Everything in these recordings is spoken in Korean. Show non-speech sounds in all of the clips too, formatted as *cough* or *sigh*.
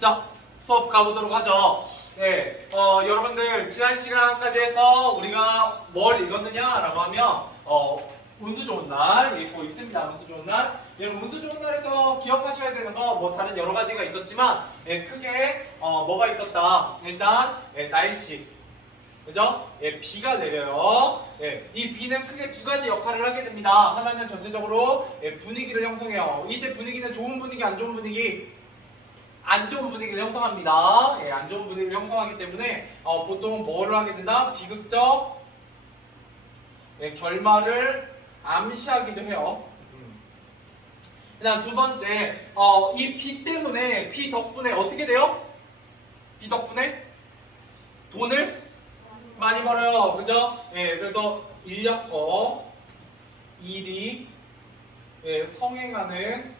자, 수업 가보도록 하죠. 네, 어, 여러분들 지난 시간까지 해서 우리가 뭘 읽었느냐라고 하면 어, 운수 좋은 날 읽고 있습니다. 운수 좋은 날. 여러분 운수 좋은 날에서 기억하셔야 되는 거 뭐 다른 여러 가지가 있었지만 예, 크게 어, 뭐가 있었다. 일단 예, 날씨. 그죠? 예, 비가 내려요. 예, 이 비는 크게 두 가지 역할을 하게 됩니다. 하나는 전체적으로 예, 분위기를 형성해요. 이때 분위기는 좋은 분위기, 안 좋은 분위기, 안 좋은 분위기를 형성합니다. 예, 안 좋은 분위기를 형성하기 때문에 어, 보통은 뭐를 하게 된다? 비극적 예, 결말을 암시하기도 해요. 음. 그다음 두 번째, 어, 이 비 때문에 비 덕분에 어떻게 돼요? 비 덕분에 돈을 많이 벌어요. 그죠? 예, 그래서 인력거 일이 예, 성행하는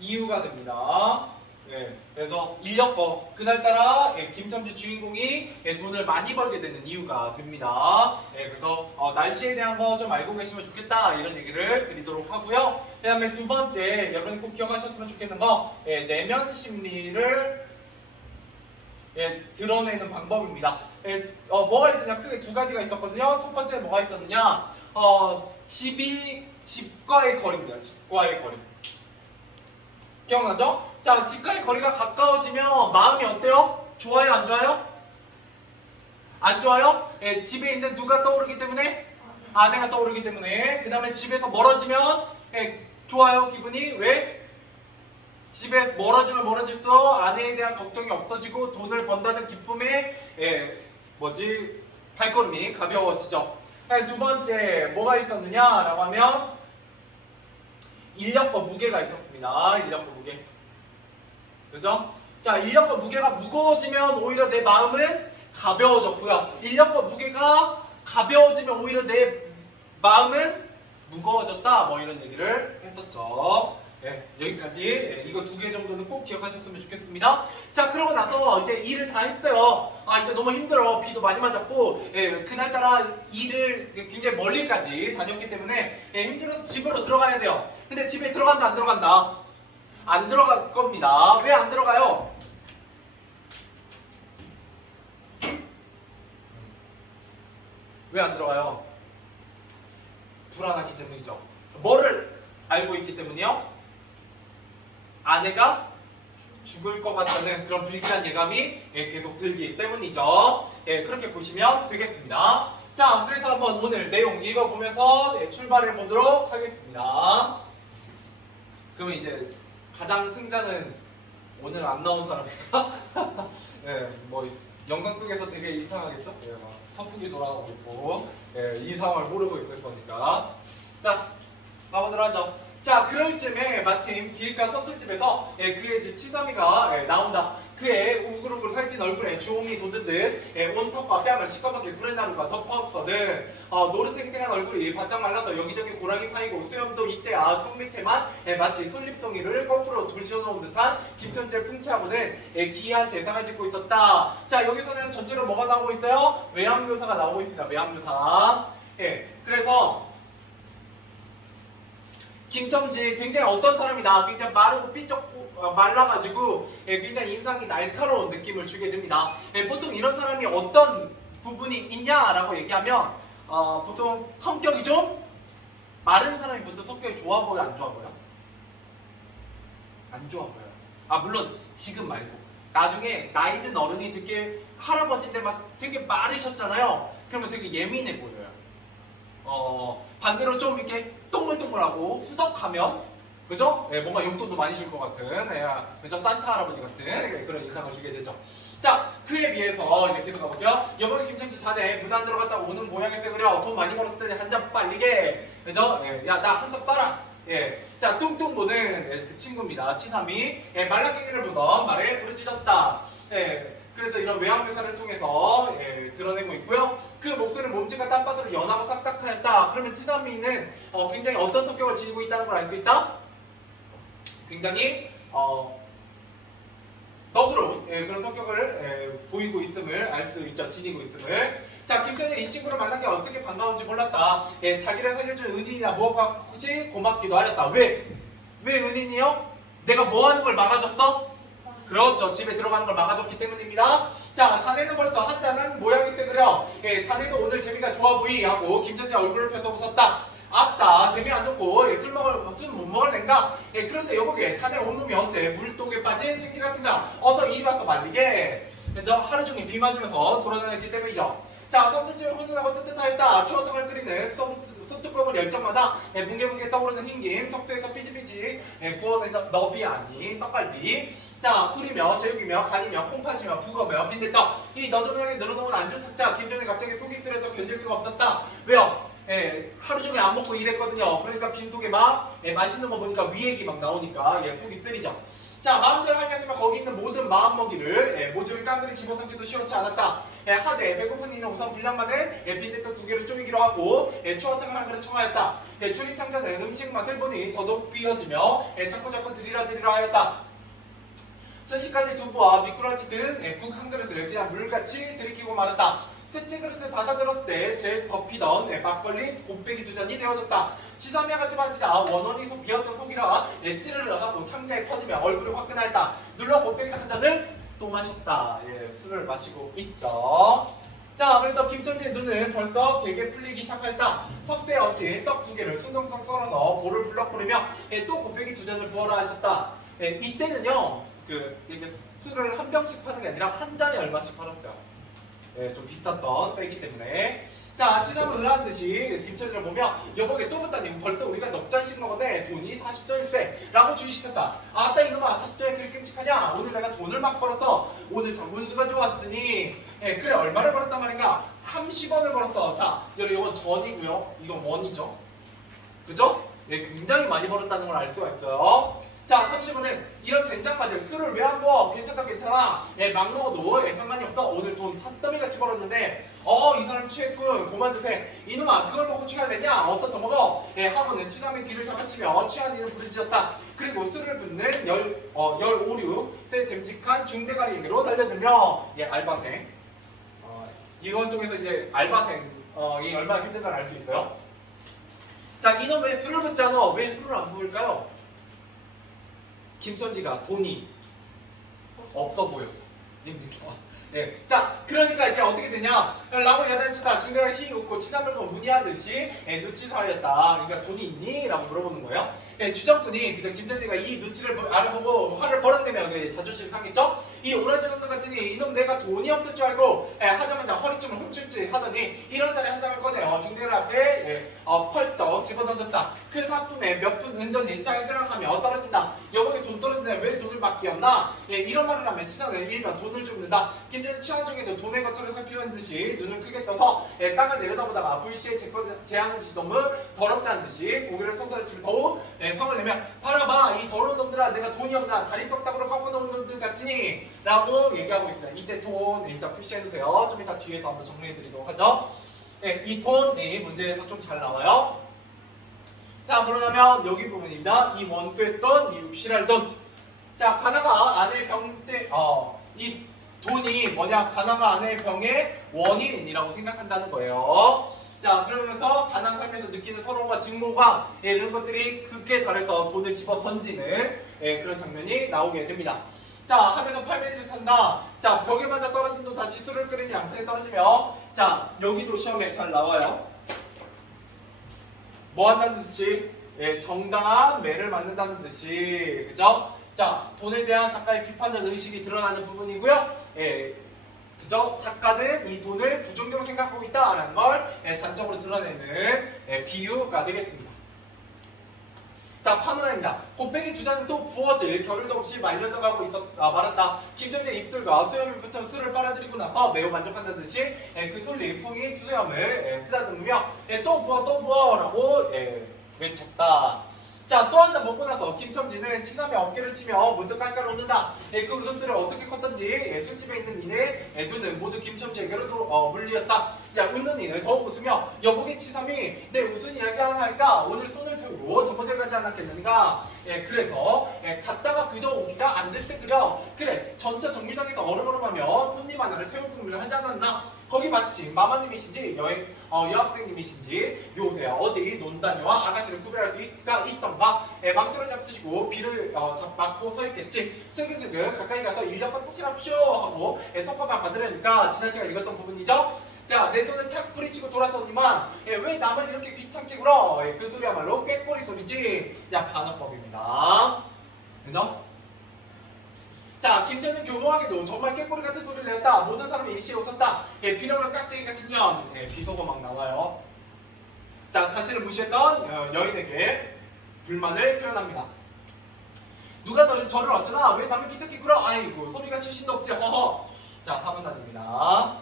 이유가 됩니다. 예, 그래서 인력거 그날따라 예, 김첨지 주인공이 예, 돈을 많이 벌게 되는 이유가 됩니다. 예, 그래서 어, 날씨에 대한 거 좀 알고 계시면 좋겠다 이런 얘기를 드리도록 하고요. 그다음에 두 번째 여러분이 꼭 기억하셨으면 좋겠는 거 예, 내면 심리를 예, 드러내는 방법입니다. 예, 어, 뭐가 있었냐? 크게 두 가지가 있었거든요. 첫 번째 뭐가 있었느냐? 어, 집이 집과의 거리입니다. 집과의 거리. 기억나죠? 자, 집과의 거리가 가까워지면 마음이 어때요? 좋아요, 안 좋아요? 안 좋아요? 예, 집에 있는 누가 떠오르기 때문에 아내가 떠오르기 때문에 그 다음에 집에서 멀어지면 예, 좋아요 기분이 왜? 집에 멀어지면 멀어질수록 아내에 대한 걱정이 없어지고 돈을 번다는 기쁨에 예, 뭐지 발걸음이 가벼워지죠. 예, 두 번째 뭐가 있었느냐라고 하면 인력과 무게가 있었습니다. 인력과 무게. 그죠? 자, 인력과 무게가 무거워지면 오히려 내 마음은 가벼워졌고요. 인력과 무게가 가벼워지면 오히려 내 마음은 무거워졌다. 뭐 이런 얘기를 했었죠. 예, 여기까지 예, 이거 두 개 정도는 꼭 기억하셨으면 좋겠습니다. 자, 그러고 나서 이제 일을 다 했어요. 아, 이제 너무 힘들어. 비도 많이 맞았고, 예, 그날따라 일을 굉장히 멀리까지 다녔기 때문에 예, 힘들어서 집으로 들어가야 돼요. 근데 집에 들어간다, 안 들어간다? 안 들어갈 겁니다. 왜 안 들어가요? 왜 안 들어가요? 불안하기 때문이죠. 뭐를 알고 있기 때문이요? 아내가 죽을 것 같다는 그런 불길한 예감이 예, 계속 들기 때문이죠. 예, 그렇게 보시면 되겠습니다. 자, 그래서 한번 오늘 내용 읽어보면서 예, 출발해 보도록 하겠습니다. 그러면 이제 가장 승자는 오늘 안 나온 사람입니다. *laughs* 예, 뭐 영상 속에서 되게 이상하겠죠? 예, 막 선풍기 돌아가고 있고 예, 이 상황을 모르고 있을 거니까. 자, 가보도록 하죠. 자, 그럴 쯤에 마침 길가 썸술집에서 예, 그의 집 치삼이가 예, 나온다. 그의 우글우글 살찐 얼굴에 주홍이 돋은 듯 예, 온턱과 뺨을 시커멓게 구레나루가 덮었거든. 어, 노릇탱탱한 얼굴이 바짝 말라서 여기저기 고랑이 파이고 수염도 이때야 턱 밑에만 예, 마치 솔잎송이를 거꾸로 돌려놓은 듯한 김천재 풍채하고는 예, 기이한 대상을 짓고 있었다. 자, 여기서는 전체로 뭐가 나오고 있어요? 외양묘사가 나오고 있습니다. 외양묘사. 예, 그래서 김첨지 굉장히 어떤 사람이다. 굉장히 마르고 삐쩍고 어, 말라가지고 예, 굉장히 인상이 날카로운 느낌을 주게 됩니다. 예, 보통 이런 사람이 어떤 부분이 있냐라고 얘기하면 어, 보통 성격이 좀 마른 사람이 보통 성격이 좋아 보여 안 좋아 보여? 안 좋아 보여. 아 물론 지금 말고 나중에 나이 든 어른이 되게 할아버지인데 막 되게 마르셨잖아요. 그러면 되게 예민해 보여요. 어 반대로 좀 이렇게 동글동글하고 후덕하면 그죠? 예, 뭔가 용돈도 많이 줄 것 같은 예, 그죠? 산타 할아버지 같은 예, 그런 인상을 주게 되죠. 자 그에 비해서 이제 계속 가볼게요. 여보게 김천지 자네 문 안 들어갔다 오는 모양일세 그려 돈 많이 벌었을 때는 한잔 빨리게 그죠? 예, 야나 한턱 쏴라. 예, 자 뚱뚱 보는 예, 그 친구입니다. 치삼이 예, 말라깽이를 보던 말에 부르짖었다. 예, 그래서 이런 외양묘사를 통해서 예, 드러내고 있고요. 그 목소리를 몸집과 땀바닥으로 연하고 싹싹 트였다. 그러면 치삼이는 어, 굉장히 어떤 성격을 지니고 있다는 걸 알 수 있다? 굉장히 어, 너그러운 예, 그런 성격을 예, 보이고 있음을 알 수 있죠. 지니고 있음을. 자, 김천이 이 친구를 만난 게 어떻게 반가운지 몰랐다. 예, 자기를 살려준 은인이나 무엇까지 고맙기도 하였다. 왜? 왜 은인이요? 내가 뭐 하는 걸 막아줬어? 그렇죠. 집에 들어가는 걸 막아줬기 때문입니다. 자, 자네는 벌써 한잔한 모양일세 그려. 예, 자네도 오늘 재미가 좋아 보이 하고 김전재 얼굴을 펴서 웃었다. 아따, 재미 안 좋고 예, 술 먹을 술못 먹을랜가? 예, 그런데 여보게 자네 온몸이 언제 물독에 빠진 생쥐 같으면 어서 이리 와서 말리게. 그죠? 하루 종일 비 맞으면서 돌아다녔기 때문이죠. 자, 썸들쯤 훈훈하고 뜨뜻하였다. 추어탕을 끓이는 썸- 솥뚜껑을 열정마다 예, 뭉게뭉게 떠오르는 흰김, 석쇠에서 삐지삐지 예, 구워낸 너- 너비 아닌 떡갈비. 자, 굴이며 제육이며 간이며 콩팥이며 북어며 빈대떡. 이 너저녁에 늘어놓은 안주 탁자. 김전에 갑자기 속이 쓰려서 견딜 수가 없었다. 왜요? 예, 하루 종일 안 먹고 일했거든요. 그러니까 빈속에 막 예, 맛있는 거 보니까 위액이 막 나오니까 예, 속이 쓰리죠. 자, 마음대로 하게 하지만 거기 있는 모든 마음먹이를 예, 모조리 깡그리 집어삼기도 시원치 않았다. 예, 하되 배고픈 이는 우선 분량만은 예, 빈대떡 두 개를 쪼이기로 하고 예, 추어탕을 한 그릇 청하였다. 예, 주인창자는 음식 맛을 보니 더더욱 비어지며 예, 자꾸 자꾸 드리라 드리라 하였다. 순식간에 두부와 미꾸라지 등 예, 국한 그릇을 그냥 물같이 들이키고 말았다. 셋째 그릇을 받아들었을 때 제 덮이던 예, 막걸리 곱빼기 두 잔이 되어졌다. 치사며 같이 마치자 원원이 속 비었던 속이라 예, 찌르르 하고 창자에 터지며 얼굴이 화끈하였다. 눌러 곱빼기를 한 잔을 또 마셨다. 예, 술을 마시고 있죠. 자, 그래서 김천지의 눈은 벌써 되게 풀리기 시작했다. 석쇠에 얹힌 떡 두 개를 숭덩숭 썰어서 볼을 불럭거리며 예, 또 곱빼기 두 잔을 부어라 하셨다. 예, 이때는요, 그 이게 술을 한 병씩 파는 게 아니라 한 잔에 얼마씩 팔았어요. 예, 좀 비쌌던 때이기 때문에. 자, 지난번 을하는 듯이 김천지를 보며 여보게 또 봤다니 벌써 우리가 넉 잔씩 먹었네 돈이 40도일세 라고 주의시켰다. 아따 이놈아 40도에 그렇게 끔찍하냐 오늘 내가 돈을 막 벌어서 오늘 참 운수가 좋았더니 예, 그래 얼마를 벌었단 말인가 30원을 벌었어. 자, 여러분 이건 전이고요. 이건 원이죠. 그죠? 예, 굉장히 많이 벌었다는 걸 알 수가 있어요. 자, 30원은 이런 젠장 맞을 술을 왜 안 부어? 괜찮다, 괜찮아. 예, 막 먹어도 예, 상관이 없어. 오늘 돈 산더미 같이 벌었는데, 어, 이 사람 취했군. 그만두세. 이놈아, 그걸 먹고 취해야 되냐? 어서 더 먹어. 예, 하고는 치감의 뒤를 잡아치며 취한 이는 부르짖었다. 그리고 술을 붓는 열, 어, 열 오류, 새 듬직한 중대가리에게로 달려들며, 예, 알바생. 어, 이건 쪽에서 이제 알바생, 어, 이 얼마나 힘든가 알수 있어요. 자, 이놈 왜 술을 붓지 않아? 왜 술을 안 부을까요? 김천지가 돈이 없어 보였어. 입니다. 예. 자, 그러니까 이제 어떻게 되냐? 라고 야단치다 중간에 히 웃고 치담을고 문의하듯이 예, 눈치 사였다. 그러니까 돈이 있니? 라고 물어보는 거예요. 예, 주정꾼이 그저 김천지가 이 눈치를 보- 알아보고 화를 벌었다면 그 자존심 상했죠? 이 오라지 놈들 같으니 이놈 내가 돈이 없을 줄 알고 예, 하자마자 허리춤을 훔칠지 하더니 이런 자리 한 장을 꺼내어 중대를 앞에 예, 어, 펄쩍 집어던졌다. 그 사품에 몇푼 은전이 짤그랑하며 떨어진다. 여보게 돈 떨어지는데 왜 돈을 맡기었나? 예, 이런 말을 하면 치사는 일반 돈을 줍는다. 김대는 취한 중에도 돈의 거처를 살피는 듯이 눈을 크게 떠서 예, 땅을 내려다보다가 불시에 제하는 지놈은 더럽다는 듯이 고개를 손살치며 더욱 예, 성을 내며 바라봐 이 더러운 놈들아 내가 돈이 없나 다리 뼈다구로 꺾어놓은 놈들 같으니 라고 얘기하고 있어요. 이때 돈 일단 표시해주세요. 좀 이따 뒤에서 한번 정리해드리도록 하죠. 예, 이 돈이 문제에서 좀 잘 나와요. 자 그러면 여기 부분입니다. 이 원수의 돈, 이 육실할 돈. 자 가나가 아내 병때 어이 돈이 뭐냐 가나가 아내 병의 원인이라고 생각한다는 거예요. 자 그러면서 삶에서 느끼는 서러움과 증오감 예, 이런 것들이 극에 달해서 돈을 집어 던지는 예, 그런 장면이 나오게 됩니다. 자 하면서 팔매질을 산다. 자 벽에 맞아 떨어진 돈 다시 술을 끓이니 양푼에 떨어지며 자 여기도 시험에 잘 나와요. 뭐 한다는 듯이 예, 정당한 매를 맞는다는 듯이 그죠? 자 돈에 대한 작가의 비판적 의식이 드러나는 부분이고요. 예, 그죠? 작가는 이 돈을 부정적으로 생각하고 있다라는 걸 예, 단적으로 드러내는 예, 비유가 되겠습니다. 자 파문화입니다. 두 잔은 또 부어질 겨를도 없이 말려나가고 있었 아, 말았다. 김정재 입술과 수염부터 술을 빨아들이고 나서 매우 만족한다는 듯이 예, 그 솔잎 송이 투수염을 예, 쓰다듬으며 예, 또 부어 또 부어라고 예, 외쳤다. 자, 또 한 잔 먹고 나서 김첨지는 치남의 어깨를 치며 문득 깔깔 웃는다. 예, 그 웃음소리가 어떻게 컸던지 예, 술집에 있는 이내 예, 눈은 모두 김첨지에게로 도- 어, 물리었다. 야 웃는 이는 더 웃으며 여보게 치삼이 내 웃은 이야기 하나 할까 오늘 손을 태우고 저번에 가지 않았겠느니가 예 그래서 예, 갔다가 그저 오기가 안 될 때 그려 그래 전차 정류장에서 얼음얼음하며 손님 하나를 준비를 하지 않았나 거기 마침 마마님이신지 여행 어, 여학생님이신지 요새 어디 논다니와 아가씨를 구별할 수 있가 있던가 예, 망토를 잡수시고 비를 어, 잡, 맞고 서 있겠지 슬근슬근 가까이 가서 인력과 타시랍쇼 하고 예, 속박을 받으려니까 지난 시간 읽었던 부분이죠 자, 내 손을 탁 부리치고 돌아서니만 예, 왜 남을 이렇게 귀찮게 굴어? 예, 그 소리야말로 꾀꼬리 소리지. 야, 반어법입니다. 그죠? 자, 김정은 교묘하게도 정말 꾀꼬리 같은 소리를 냈다. 모든 사람이 일시에 웃었다. 예, 비명을 깍쟁이 같은 년. 예, 비속어 막 나와요. 자, 자신을 무시했던 어, 여인에게 불만을 표현합니다. 누가 너를 저를 어쩌나? 왜 남을 귀찮게 굴어? 아이고, 소리가 출신도 없지. 허허. 자, 하문단입니다.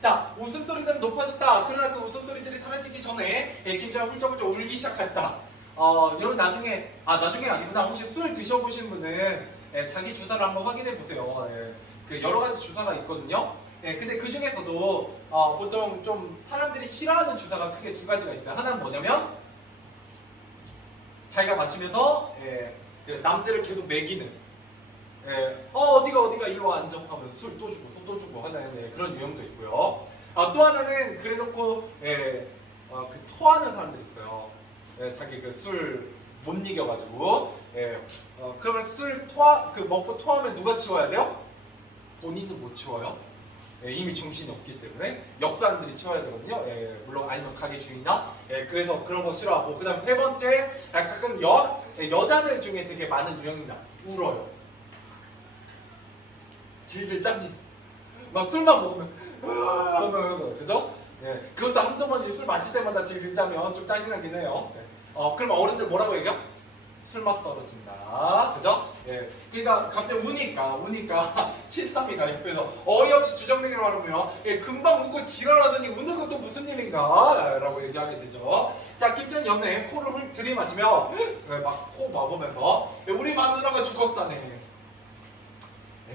자, 웃음소리들은 높아졌다. 그러나 그 웃음소리들이 사라지기 전에 예, 김정은 훌쩍훌쩍 울기 시작했다. 어, 여러분 나중에 아 나중에 아니구나. 혹시 술 드셔보신 분은 예, 자기 주사를 한번 확인해 보세요. 예, 그 여러 가지 주사가 있거든요. 예, 근데 그 중에서도 어, 보통 좀 사람들이 싫어하는 주사가 크게 두 가지가 있어요. 하나는 뭐냐면 자기가 마시면서 예, 그 남들을 계속 먹이는 예, 어 어디가 어디가 일로 와 앉아 하면서 술 또 주고 손또 주고 하는 예, 그런 유형도 있고요. 아, 또 하나는 그래놓고 예, 어, 그 토하는 사람들 있어요. 예, 자기 그 술 못 이겨가지고 예, 어, 그러면 술 토하 그 먹고 토하면 누가 치워야 돼요? 본인은 못 치워요. 예, 이미 정신이 없기 때문에 옆 사람들이 치워야 되거든요. 예, 물론 아니면 가게 주인이나 예, 그래서 그런 거 싫어하고 그다음 세 번째 아, 가끔 여 예, 여자들 중에 되게 많은 유형입니다. 울어요. 질질 짭니다. 막 술만 먹으면 으아, 그죠? 예, 그것도 한두 번씩 술 마실 때마다 질질 짜면 좀 짜증나긴 해요. 예. 어, 그럼 어른들 뭐라고 얘기해? 술맛 떨어진다. 그죠? 예. 그러니까 갑자기 우니까, 우니까, *laughs* 치삼이가 옆에서 어이없이 주정뱅이를 말하면, 예, 금방 웃고 지랄하더니 웃는 것도 무슨 일인가? 라고 얘기하게 되죠. 자, 김전 연애 코를 훌 들이마시며, 예, 막코 막으면서, 예, 우리 마누라가 죽었다네.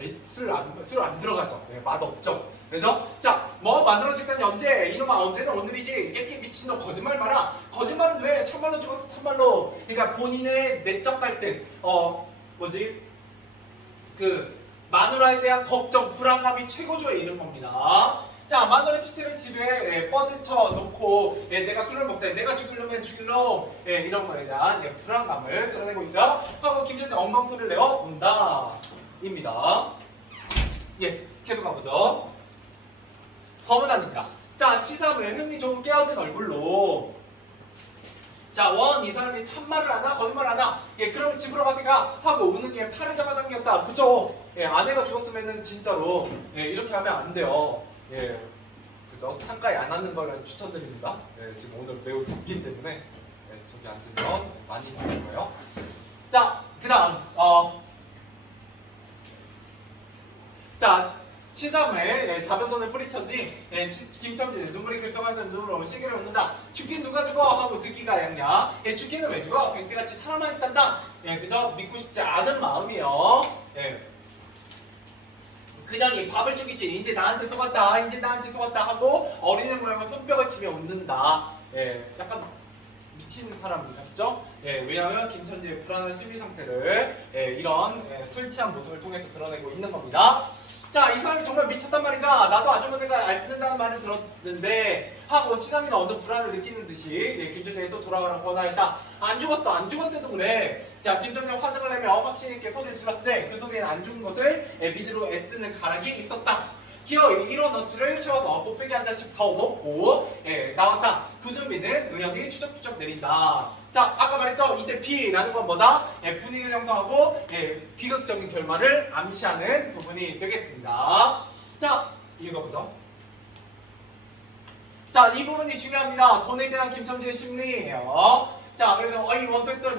에이, 술 안, 술안 들어가죠. 예, 맛 없죠. 그죠? 자, 뭐 만들어질까지 언제? 이놈아 언제는 오늘이지. 이렇게 미친놈 거짓말 마라. 거짓말은 왜? 참말로 죽었어 참말로. 그러니까 본인의 내적 갈등, 어 뭐지? 그 마누라에 대한 걱정, 불안감이 최고조에 이른 겁니다. 자, 마누라 시체를 집에 예, 뻗쳐 놓고 예, 내가 술을 먹다, 내가 죽으려면 죽일놈 예, 이런 거에 대한 예, 불안감을 드러내고 있어요. 하고 김전태 엉망 소리를 내어 운다. 입니다. 예, 계속 가보죠. 검은아닙니다. 자, 치삼은 흥미 좋은 깨어진 얼굴로 자, 원, 이 사람이 참말을 하나, 거짓말을 하나, 예, 그러면 집으로 가세가 하고 우는 게 팔을 잡아당겼다. 그죠? 예, 아내가 죽었으면은 진짜로, 예, 이렇게 하면 안 돼요. 예, 그죠? 창가에 안 앉는 거는 추천드립니다. 예, 지금 오늘 매우 덥기 때문에, 예, 저기 앉으면 많이 덥는 거예요. 자, 그 다음, 어, 자, 치삼에 예, 자변선을 뿌리쳤니? 예, 치- 김첨지 눈물이 결정하는 눈으로 시계를 웃는다. 죽긴 누가 죽어? 하고 듣기가 양냐? 예, 죽기는 왜 죽어? 생태같이 살아만 있단다. 예, 그저 믿고 싶지 않은 마음이요. 예. 그냥 이 밥을 죽이지. 이제 나한테 속았다. 이제 나한테 속았다 하고 어린애 모양을 손뼉을 치며 웃는다. 예, 약간 미친 사람 같죠? 예, 왜냐하면 김천지의 불안한 심리 상태를 예, 이런 예, 술 취한 모습을 통해서 드러내고 있는 겁니다. 자, 이 사람이 정말 미쳤단 말인가? 나도 아주머니가 앓는다는 말을 들었는데 하고 치삼이는 어느 불안을 느끼는 듯이 예, 김정현이 또 돌아가라 권하였다. 안 죽었어, 안 죽었대도 그래. 자, 김정현 화장을 내며 확신 있게 소리를 질렀을 때 그 소리는 안 죽은 것을 예, 믿으러 애쓰는 가락이 있었다. 기어 1원 너트를 채워서 곱빼기 한 잔씩 더 먹고 예, 나왔다. 구준비는 의형이 추적추적 내린다. 자, 아까 말했죠? 이때 B라는 건 뭐다? 예, 분위기를 형성하고 예, 비극적인 결말을 암시하는 부분이 되겠습니다. 자, 읽어보죠. 자, 이 부분이 중요합니다. 돈에 대한 김첨지의 심리예요. 자, 그래서 어이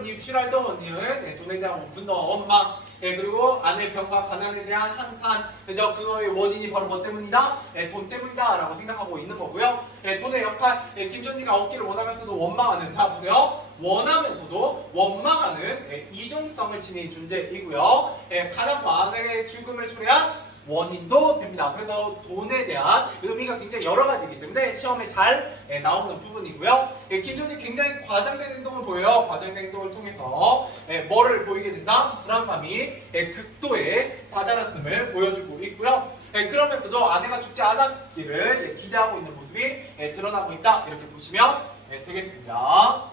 유실활동 이는 예, 돈에 대한 분노, 원망, 예, 그리고 아내 병과 가난에 대한 한탄, 그죠? 그거의 원인이 바로 뭐 때문이다? 예, 돈 때문이다라고 생각하고 있는 거고요. 예, 돈의 역할, 예, 김전지가 얻기를 원하면서도 원망하는, 자 보세요. 원하면서도 원망하는 예, 이중성을 지닌 존재이고요. 예, 가난과 아내의 죽음을 초래한 원인도 됩니다. 그래서 돈에 대한 의미가 굉장히 여러 가지이기 때문에 시험에 잘 예, 나오는 부분이고요. 예, 김정진 굉장히 과장된 행동을 보여요. 과장된 행동을 통해서 예, 뭐를 보이게 된다? 불안감이 예, 극도에 다다랐음을 보여주고 있고요. 예, 그러면서도 아내가 죽지 않았기를 예, 기대하고 있는 모습이 예, 드러나고 있다. 이렇게 보시면 예, 되겠습니다.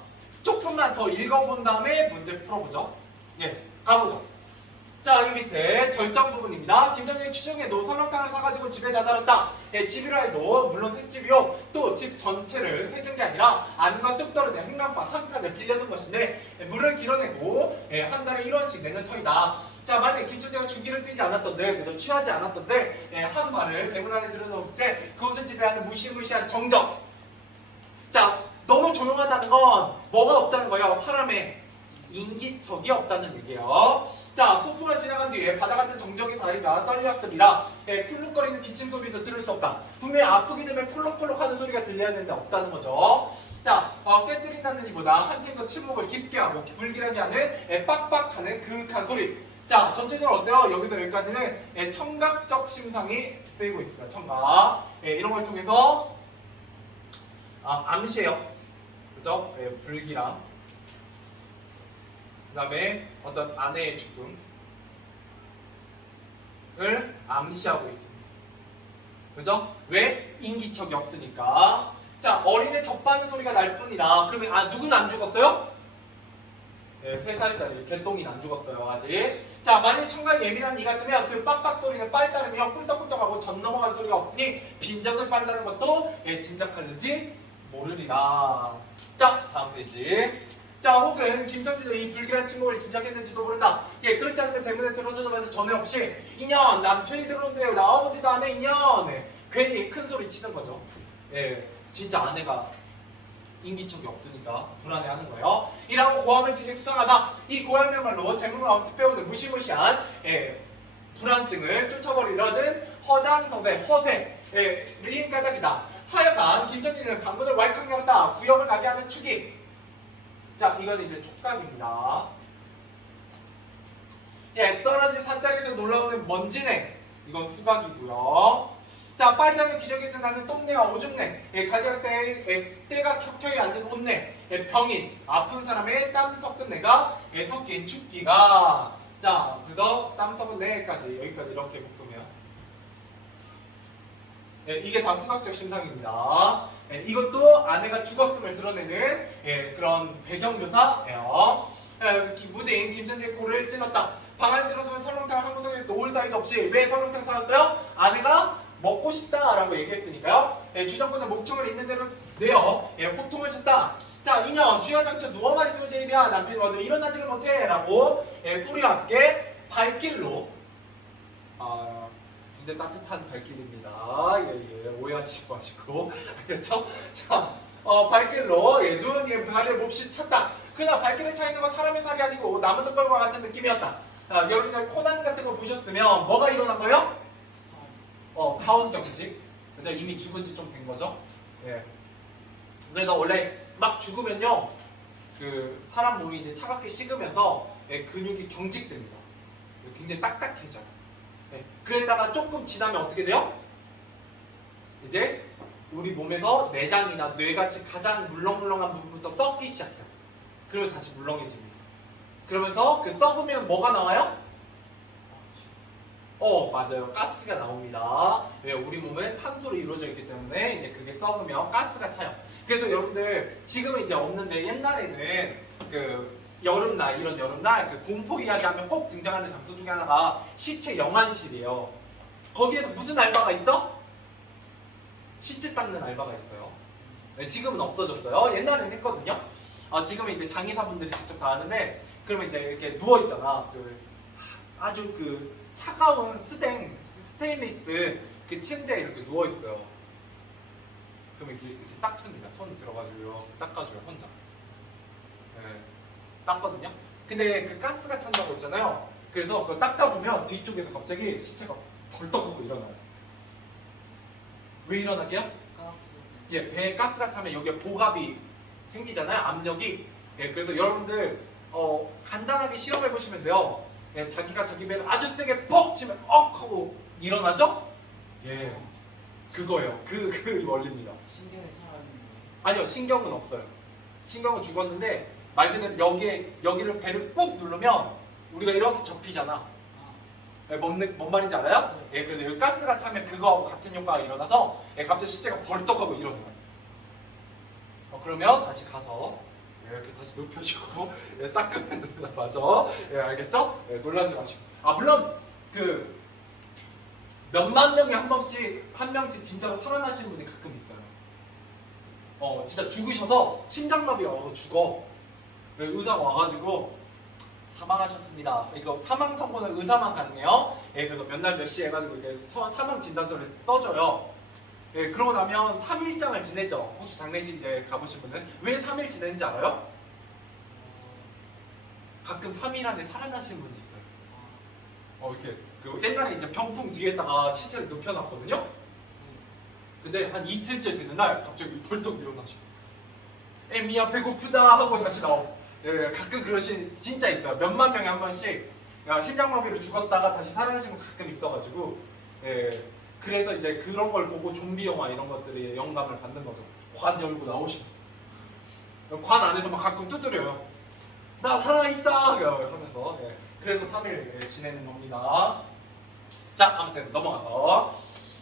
조금만 더 읽어본 다음에 문제 풀어보죠. 예, 가보죠. 자, 이 밑에 절정 부분입니다. 김정일 추정에도 설렁탕을 사가지고 집에 다다랐다. 예, 집이라 해도 물론 새집이요. 또 집 전체를 새긴 게 아니라 안과 뚝 떨어진 행랑방 한 칸을 빌려둔 것인데 예, 물을 길어내고 예, 한 달에 1원씩 내는 터이다. 자, 만약에 김정재가 주기를 띄지 않았던데 그래서 취하지 않았던데 예, 한 말을 대문 안에 들여놓았을 때 그것을 지배하는 무시무시한 정적. 자, 너무 조용하다는 건 뭐가 없다는 거예요? 사람의 인기척이 없다는 얘기예요. 자, 폭풍을 지나간 뒤에 바다 같은 정적의 다리가 떨렸으리라. 예, 쿨룩거리는 기침 소리도 들을 수 없다. 분명히 아프게 되면 콜록콜록 하는 소리가 들려야 되는데 없다는 거죠. 자, 어, 깨뜨린다는 이보다 한층 더 침묵을 깊게 하고 불길하게 하는 예, 빡빡하는 그윽한 소리. 자, 전체적으로 어때요? 여기서 여기까지는 예, 청각적 심상이 쓰이고 있습니다. 청각. 예, 이런 걸 통해서 아, 암시예요. 그죠? 예, 불길함. 그 다음에 어떤 아내의 죽음을 암시하고 있습니다. 그죠? 왜? 인기척이 없으니까. 자, 어린애 접하는 소리가 날 뿐이라. 그러면, 아, 누구는 안 죽었어요? 네, 3살짜리 개똥이는 안 죽었어요, 아직. 자, 만약 청각이 예민한 이 같으면 그 빡빡 소리는 빨 따르며 꿀떡꿀떡하고 전 넘어간 소리가 없으니 빈젖을 빤다는 것도 예, 짐작하는지 모르리라. 자, 다음 페이지. 자, 혹은 김정진도 이 불길한 침묵을 짐작했는지도 모른다. 예, 그렇지 않으면 대문에 들어서자마자 전에 없이 인연 남편이 들어오는데 나와보지도 않아 인연. 예, 괜히 큰 소리 치는 거죠. 예, 진짜 아내가 인기척이 없으니까 불안해하는 거예요. 이라고 고함을 치기 수상하다. 이 고함이야말로 엄습 배우는 무시무시한 예, 불안증을 쫓아버리려는 허장서세 허세 예, 리임 까닭이다. 하여간 김정진은 방문을 왈칵 열었다. 구역을 가게 하는 축이. 자, 이건 이제 촉각입니다. 예, 떨어진 산자리에서 놀라오는 먼지네. 이건 후각이고요. 자, 빨자는 기저귀 듯나는 똥내와 오줌내. 예, 가져갈 때 예, 때가 켜켜이 앉은 옷내. 예, 병인, 아픈 사람의 땀 섞은 내가 예, 섞인 축기가. 자, 그래서 땀 섞은 내까지 여기까지 이렇게 묶으면. 예, 이게 다 후각적 심상입니다. 예, 이것도 아내가 죽었음을 드러내는 예, 그런 배경 묘사예요. 예, 기- 무대인 김천재 코를 찔렀다. 방 안에 들어서면 설렁탕 한 구석에서 놓을 사이도 없이 왜 설렁탕 사왔어요? 아내가 먹고 싶다라고 얘기했으니까요. 예, 주정권은 목청을 있는 대로 내어 예, 호통을 쳤다. 자, 이년 주야장처 누워만 있으면 제일이야. 남편이 와도 일어나지를 못해라고 예, 소리와 함께 발길로 아, 굉장히 따뜻한 발길입니다. 예, 예, 오해하시지 마시고. *laughs* 알겠죠? 자, 어, 발길로, 예, 눈, 예, 발을 몹시 쳤다. 그러나 발길에 차 있는 건 사람의 살이 아니고 남은 것과 같은 느낌이었다. 아, 여러분들 코난 같은 거 보셨으면 뭐가 일어난 거예요? 어, 사원정지. 그죠? 이미 죽은 지 좀 된 거죠? 예. 그래서 원래 막 죽으면요, 그 사람 몸이 이제 차갑게 식으면서 예, 근육이 경직됩니다. 굉장히 딱딱해져요. 네. 그랬다가 조금 지나면 어떻게 돼요? 이제 우리 몸에서 내장이나 뇌같이 가장 물렁물렁한 부분부터 썩기 시작해요. 그리고 다시 물렁해집니다. 그러면서 그 썩으면 뭐가 나와요? 어 맞아요 가스가 나옵니다 왜 우리 몸은 탄소로 이루어져 있기 때문에 이제 그게 썩으면 가스가 차요 그래서 여러분들 지금은 이제 없는데 옛날에는 그 여름날 이런 여름날 그 공포 이야기하면 꼭 등장하는 장소 중에 하나가 시체 영안실이에요 거기에서 무슨 알바가 있어? 시체 닦는 알바가 있어요 네, 지금은 없어졌어요 옛날에는 했거든요 아, 지금은 이제 장의사분들이 직접 다 하는데 그러면 이제 이렇게 누워 있잖아 그 아주 그 차가운 스댕 스테인리스 그 침대에 이렇게 누워 있어요. 그럼 이렇게, 이렇게 닦습니다. 손 들어가지고 닦아줘요 혼자. 네, 닦거든요. 근데 그 가스가 찬다고 했잖아요. 그래서 그거 닦다 보면 뒤쪽에서 갑자기 시체가 벌떡하고 일어나요. 왜 일어나게요? 가스. 예, 배에 가스가 차면 여기에 보갑이 생기잖아요. 압력이. 예, 그래서 여러분들 어, 간단하게 실험해 보시면 돼요. 예, 자기가 자기 배를 아주 세게 퍽 치면 억 하고 일어나죠? 예, 그거예요. 그, 그 원리입니다. 신경이 살아있는 거예요. 아니요, 신경은 없어요. 신경은 죽었는데 말 그대로 여기에 여기를 배를 꾹 누르면 우리가 이렇게 접히잖아. 아, 예, 뭔, 느- 뭔 말인지 알아요? 예, 그래서 여기 가스가 차면 그거하고 같은 효과가 일어나서 예, 갑자기 시체가 벌떡하고 일어나요. 어, 그러면 다시 가서 예, 이렇게 다시 눕혀주고 *laughs* 예, 닦으면 됩니다. 맞아. 예, 알겠죠? 예, 놀라지 마시고. 아 물론 그 몇만 명에 한 명씩 한 명씩 진짜로 살아나시는 분이 가끔 있어요. 어, 진짜 죽으셔서 심장마비 와서 죽어. 예, 의사가 와가지고 사망하셨습니다. 이거 사망 선고는 의사만 가능해요. 예, 그래서 몇 날 몇 시 해가지고 이게 서- 사망 진단서를 써줘요. 예, 그러고 나면 3일장을 지내죠. 혹시 장례식 이제 가보신 분은 왜 3일 지내는지 알아요? 가끔 3일 안에 살아나시는 분이 있어요. 어, 이렇게 그 옛날에 이제 병풍 뒤에다가 시체를 눕혀놨거든요. 근데 한 이틀째 되는 날 갑자기 벌떡 일어나셔. 애미야 배고프다 하고 다시 나오. 예, 가끔 그러신 진짜 있어요. 몇만 명에 한 번씩 야, 심장마비로 죽었다가 다시 살아나신 분 가끔 있어가지고 예, 그래서 이제 그런 걸 보고 좀비 영화 이런 것들이 영감을 받는 거죠. 관 열고 나오시고 관 안에서 막 가끔 두드려요. 나 살아있다 하면서 예, 그래서 3일 예, 지내는 겁니다. 자 아무튼 넘어가서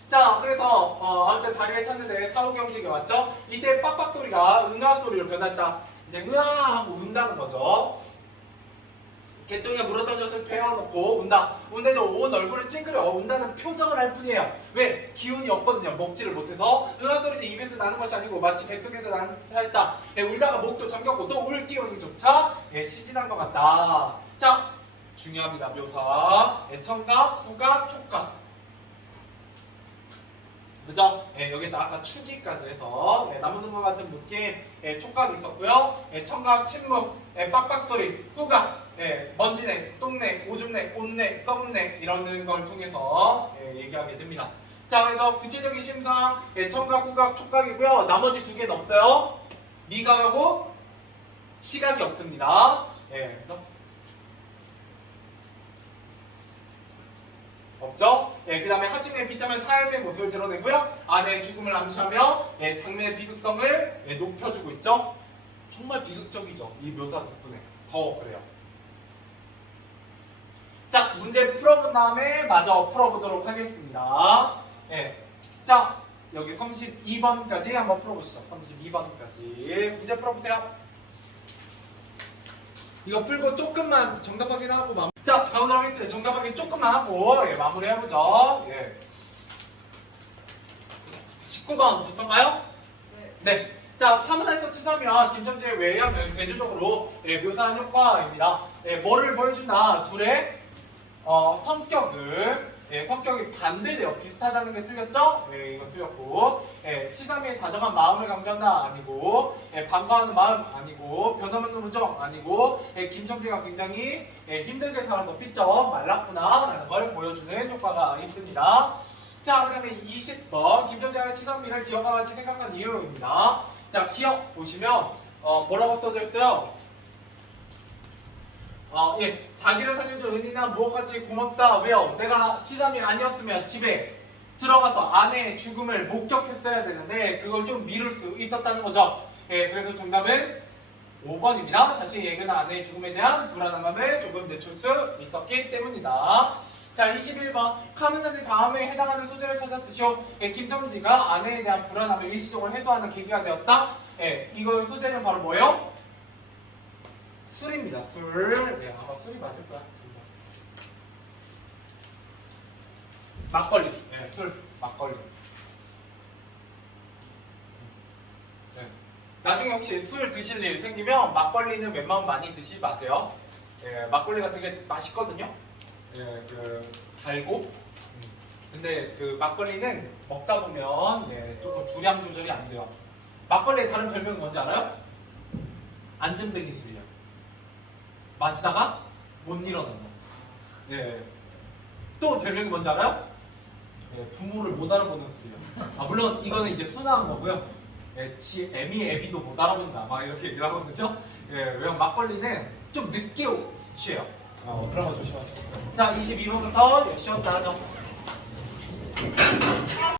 자 그래서 어, 아무튼 다리를 찾는데 사후 경직이 왔죠. 이때 빡빡 소리가 응아 소리로 변했다. 이제 응아 하고 운다는 거죠. 개똥이가 물어던져서 베어놓고 운다. 운데도 온 얼굴을 찡그려 운다는 표정을 할 뿐이에요. 왜? 기운이 없거든요. 먹지를 못해서 응아 소리는 입에서 나는 것이 아니고 마치 뱃속에서 나했다. 예, 울다가 목도 잠겼고 또 울 기운조차 예, 시진한 것 같다. 자 중요합니다. 묘사 예, 청각, 후각, 촉각. 그죠? 예, 여기다 아까 추기까지 해서 예, 나무는 것 같은 느낌 예, 촉각이 있었고요. 예, 청각, 침묵, 예, 빡빡 소리, 후각, 예, 먼지내, 똥내, 오줌내, 옷내, 썩내 이런 걸 통해서 예, 얘기하게 됩니다. 자, 그래서 구체적인 심상 예, 청각, 후각, 촉각이고요. 나머지 두 개는 없어요. 미각하고 시각이 없습니다. 예, 그래서 없죠? 예, 그 다음에 하층의 비자면 삶의 모습을 드러내고요. 안의 죽음을 암시하며 예, 장면의 비극성을 예, 높여주고 있죠. 정말 비극적이죠. 이 묘사 덕분에. 더 그래요. 자, 문제 풀어본 다음에 마저 풀어보도록 하겠습니다. 예. 자, 여기 32번까지 한번 풀어보시죠. 32번까지. 문제 풀어보세요. 이거 풀고 조금만 정답 확인하고 마무리. 자, 가보도록 하겠습니다. 정답 확인 조금만 하고 예, 마무리 해보죠. 예. 19번부터인가요? 네. 네. 자, 차문에서 치자면 김첨지의 외양을 대조적으로 예, 묘사한 효과입니다. 예, 뭐를 보여준다? 둘의 어, 성격을 예, 성격이 반대돼요. 비슷하다는 게 틀렸죠? 예, 이거 틀렸고 예, 치삼이의 다정한 마음을 강조한다 아니고 예, 반가워하는 마음 아니고 변함없는 우정 아니고 예, 김정비가 굉장히 예, 힘들게 살아서 삐쩍 말랐구나라는 걸 보여주는 효과가 있습니다. 자, 그 다음에 20번 김정재가 치삼이를 기억하지 생각한 이유입니다. 자, 기억 보시면 어, 뭐라고 써져 있어요? 어, 예, 자기를 살려준 은희나 무엇같이 고맙다. 왜요? 내가 치삼이 아니었으면 집에 들어가서 아내의 죽음을 목격했어야 되는데 그걸 좀 미룰 수 있었다는 거죠. 예, 그래서 정답은 5번입니다. 자신이 예근 아내의 죽음에 대한 불안한 마음을 조금 늦출 수 있었기 때문이다. 자, 21번. 카멘단의 다음에 해당하는 소재를 찾아 쓰시오. 예, 김정지가 아내에 대한 불안함을 일시적으로 해소하는 계기가 되었다. 예, 이거 소재는 바로 뭐예요? 술입니다. 술. 네, 아마 술이 맞을 거야. 막걸리. 네, 술. 막걸리. 네. 나중에 혹시 술 드실 일 생기면 막걸리는 웬만하면 많이 드시지 마세요. 예, 막걸리가 되게 맛있거든요. 예, 그 달고. 음. 근데 그 막걸리는 먹다 보면 예, 조금 주량 조절이 안 돼요. 막걸리의 다른 별명이 뭔지 알아요? 안전뱅이 술이요. 마시다가 못 일어난다. 예. 또 별명이 뭔지 알아요? 예, 부모를 못 알아보는 술이요. 아 물론 이거는 이제 순화한 거고요. 예, 지 애미 애비도 못 알아본다. 막 이렇게 얘기를 하거든요. 예, 왜냐면 막걸리는 좀 늦게 취해요. 어, 그런 거 조심하세요. 자, 22번부터 쉬었다 하죠.